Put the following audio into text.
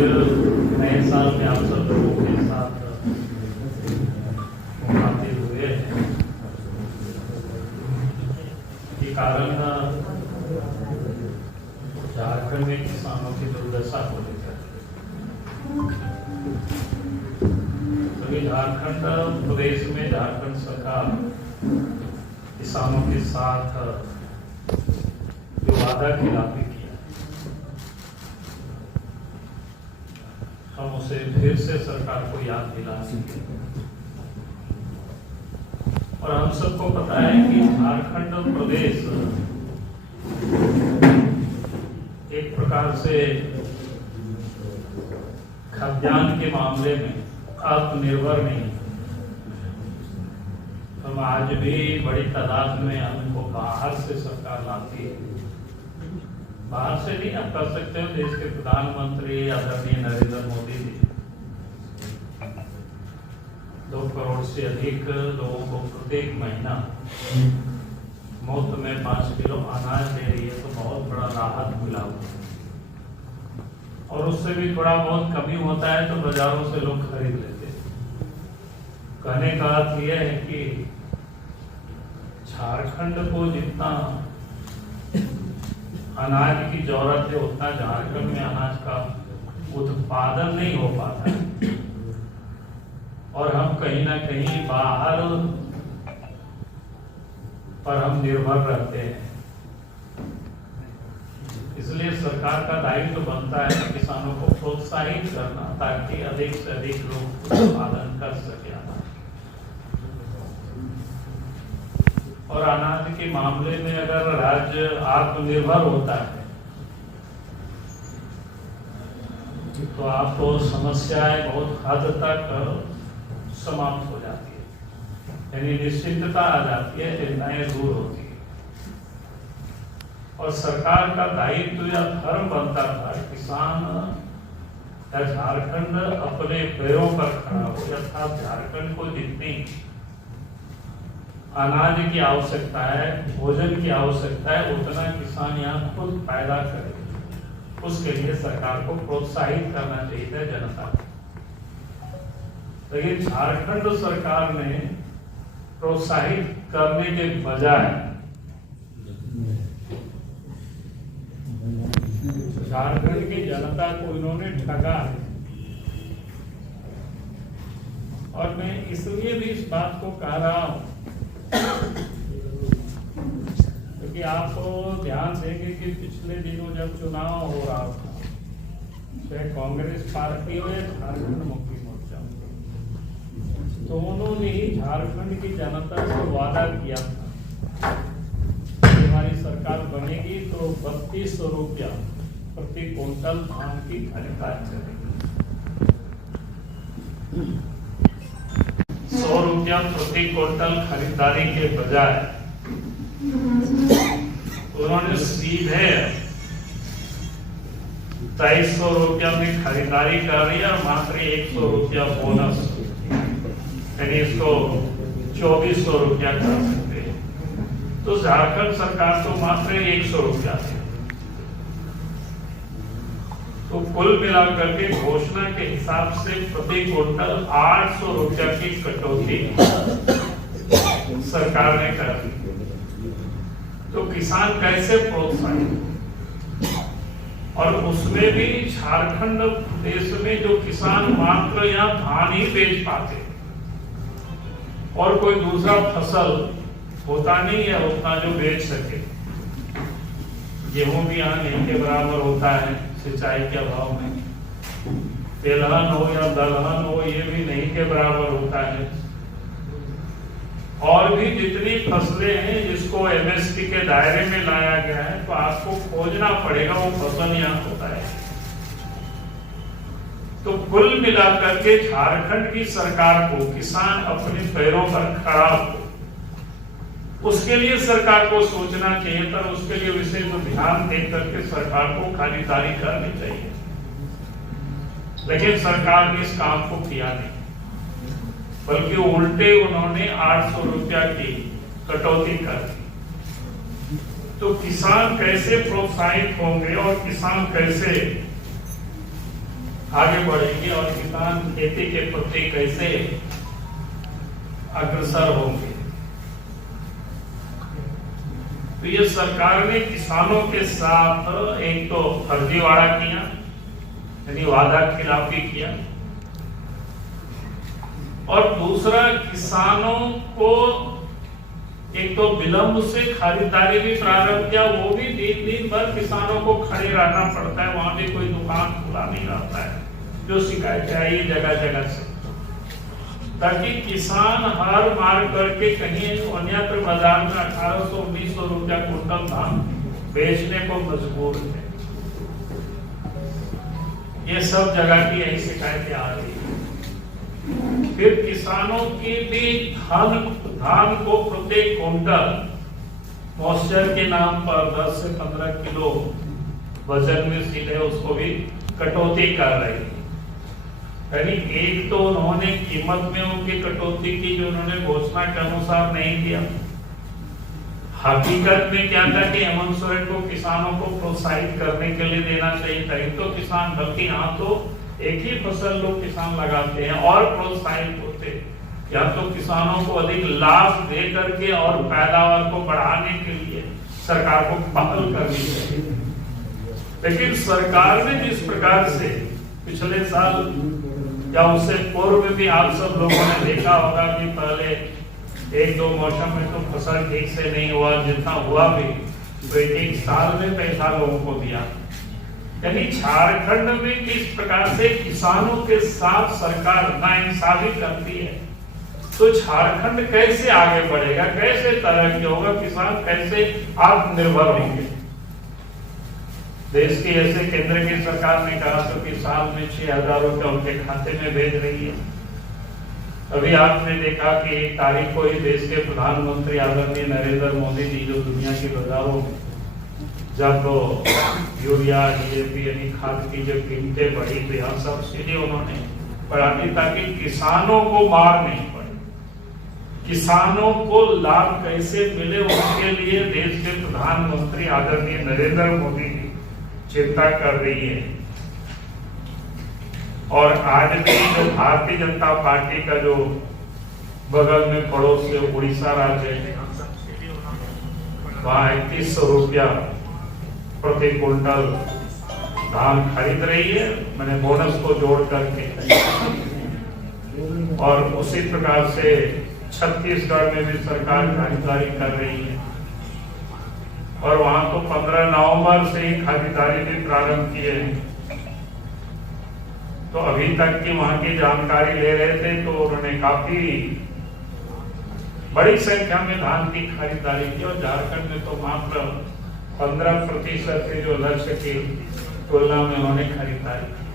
नए साल में आप सब लोगों के साथ आते हुए के कारण झारखंड में किसानों की दुर्दशा को लेकर झारखंड प्रदेश में झारखंड सरकार किसानों के साथ जो वादा खिलाफी किया, हम उसे फिर से सरकार को याद दिला सके। और हम सबको पता है कि झारखंड प्रदेश एक प्रकार से खाद्यान्न के मामले में आत्मनिर्भर नहीं है। हम आज भी बड़ी तादाद में हमको बाहर से सरकार लाती है। बाहर से नहीं, आप कर सकते हो देश के प्रधानमंत्री आदरणीय नरेंद्र मोदी जी 2 करोड़ से अधिक लोगों को प्रत्येक महीना मुफ्त में 5 किलो अनाज दे रही है, तो बहुत बड़ा राहत मिला हुआ। और उससे भी थोड़ा बहुत कमी होता है तो बाजारों से लोग खरीद लेते हैं। कहने का अर्थ यह है कि झारखंड को जितना अनाज की जरूरत है उतना झारखंड में अनाज का उत्पादन नहीं हो पाता है। और हम कहीं ना कहीं बाहर पर हम निर्भर रहते हैं। इसलिए सरकार का दायित्व तो बनता है किसानों को प्रोत्साहित करना, ताकि अधिक से अधिक लोग उत्पादन कर सके। और अनाज के मामले में अगर राज्य आत्मनिर्भर होता है तो आपको समस्याएं बहुत हद तक समाप्त हो जाती है, यानी निश्चिंतता आ जाती है, चिंताएं दूर होती है। और सरकार का दायित्व या धर्म बनता था किसान या झारखंड अपने पैरों पर खड़ा हो, अर्थात झारखंड को जितनी अनाज की आवश्यकता है, भोजन की आवश्यकता है, उतना किसान यहाँ खुद पैदा करे। उसके लिए सरकार को प्रोत्साहित करना चाहिए जनता को। लेकिन झारखंड सरकार ने प्रोत्साहित करने के बजाय झारखंड की जनता को इन्होंने ठगा है। और मैं इसलिए भी इस बात को कह रहा हूं क्योंकि आप ध्यान देंगे कि पिछले दिनों जब चुनाव हो रहा था, चाहे कांग्रेस पार्टी हो या झारखंड मुक्ति मोर्चा, दोनों ने ही झारखंड की जनता से वादा किया था कि हमारी सरकार बनेगी तो 3200 रुपया प्रति क्विंटल धान की खरीदारी करेगी। 100 रुपया प्रति क्विंटल खरीदारी के बजाय उन्होंने सीधे 2300 रुपया में खरीदारी कर रही है और मात्र 100 रुपया बोनस, यानी इसको 2400 रुपया कर सकते हैं। तो झारखंड सरकार तो मात्र 100 रुपया है। तो कुल मिलाकर के घोषणा के हिसाब से प्रति क्विंटल 800 रुपया की कटौती सरकार ने कर दी। तो किसान कैसे प्रोत्साहित, और उसमें भी झारखंड देश में जो किसान मात्र यहाँ धान ही बेच पाते और कोई दूसरा फसल होता नहीं है उतना जो बेच सके। गेहूं भी यहाँ नहीं के बराबर होता है सिंचाई के अभाव में, तिलहन हो या दलहन हो ये भी नहीं के बराबर होता है। और भी जितनी फसलें हैं जिसको एमएसपी के दायरे में लाया गया है, तो आपको खोजना पड़ेगा वो फसल यहाँ होता है। तो कुल मिलाकर के झारखंड की सरकार को किसान अपने पैरों पर खड़ा हो, उसके लिए सरकार को सोचना चाहिए था। उसके लिए विशेष ध्यान देकर के सरकार को खरीदारी करनी चाहिए, लेकिन सरकार ने इस काम को किया नहीं, बल्कि उल्टे उन्होंने 800 रुपया की कटौती कर दी। तो किसान कैसे प्रोत्साहित होंगे और किसान कैसे आगे बढ़ेंगे और किसान खेती के प्रति कैसे अग्रसर होंगे। तो ये सरकार ने किसानों के साथ एक तो फर्जीवाड़ा किया, यानी वादा खिलाफी किया, और दूसरा किसानों को एक तो विलंब से खरीदारी भी प्रारंभ किया, वो भी दिन भर किसानों को खड़े रहना पड़ता है, वहां भी कोई दुकान खुला नहीं रहता है, जो शिकायतें आई जगह जगह से, ताकि किसान हार मार करके कहीं अन्यत्र बाजार में 1800-1900 रुपया कुंटल धान बेचने को मजबूर है। ये सब जगह की यही शिकायतें आ रही है। फिर किसानों की भी धान को प्रत्येक कुंटल मॉइस्चर के नाम पर 10 से 15 किलो वजन में सीधे उसको भी कटौती कर रही है। यानी एक तो उन्होंने कीमत में उनकी कटौती की जो उन्होंने घोषणा के अनुसार नहीं किया। हकीकत में क्या था कि हेमंत सोरेन को किसानों को प्रोत्साहित करने के लिए देना चाहिए था, तो किसान, बल्कि यहाँ तो एक ही फसल लोग किसान लगाते हैं और प्रोत्साहित होते, या तो किसानों को अधिक लाभ दे करके और पैदावार को बढ़ाने के लिए सरकार को पहल करनी चाहिए। लेकिन सरकार ने जिस प्रकार से पिछले साल या उससे पूर्व भी आप सब लोगों ने देखा होगा कि पहले 1-2 मौसम में तो फसल ठीक से नहीं हुआ, जितना हुआ भी तो एक साल में पैसा लोगों को दिया। यानी झारखंड में किस प्रकार से किसानों के साथ सरकार नाइंसाफी करती है, तो झारखंड कैसे आगे बढ़ेगा, कैसे तरक्की होगा, किसान कैसे आत्मनिर्भर होंगे। देश की ऐसे केंद्र की सरकार ने कहा तो कि साल में 6000 रुपया उनके खाते में भेज रही है। अभी आपने देखा कि 1 तारीख को ही देश के प्रधानमंत्री आदरणीय नरेंद्र मोदी जी जो दुनिया की बाजारों में जब यूरिया, डीएपी यानी खाद की जो कीमतें बढ़ी तो यहाँ सब्सिडी उन्होंने बढ़ा दी ताकि किसानों को मार नहीं पड़े, किसानों को लाभ कैसे मिले उसके लिए देश के प्रधानमंत्री आदरणीय नरेंद्र मोदी जी चिंता कर रही है। और आज भी जो भारतीय जनता पार्टी का जो बगल में पड़ोस से उड़ीसा राज्य है, वहाँ 3100 रुपया प्रति कुंटल धान खरीद रही है, मैंने बोनस को जोड़ करके। और उसी प्रकार से छत्तीसगढ़ में भी सरकार खरीदारी कर रही है, और वहां तो 15 नवंबर से ही खरीदारी भी प्रारंभ किए हैं। तो अभी तक की वहां की जानकारी ले रहे थे तो उन्होंने काफी बड़ी संख्या में धान की खरीदारी की, और झारखंड में तो मात्र 15% के जो लक्ष्य की तुलना में उन्होंने खरीदारी की।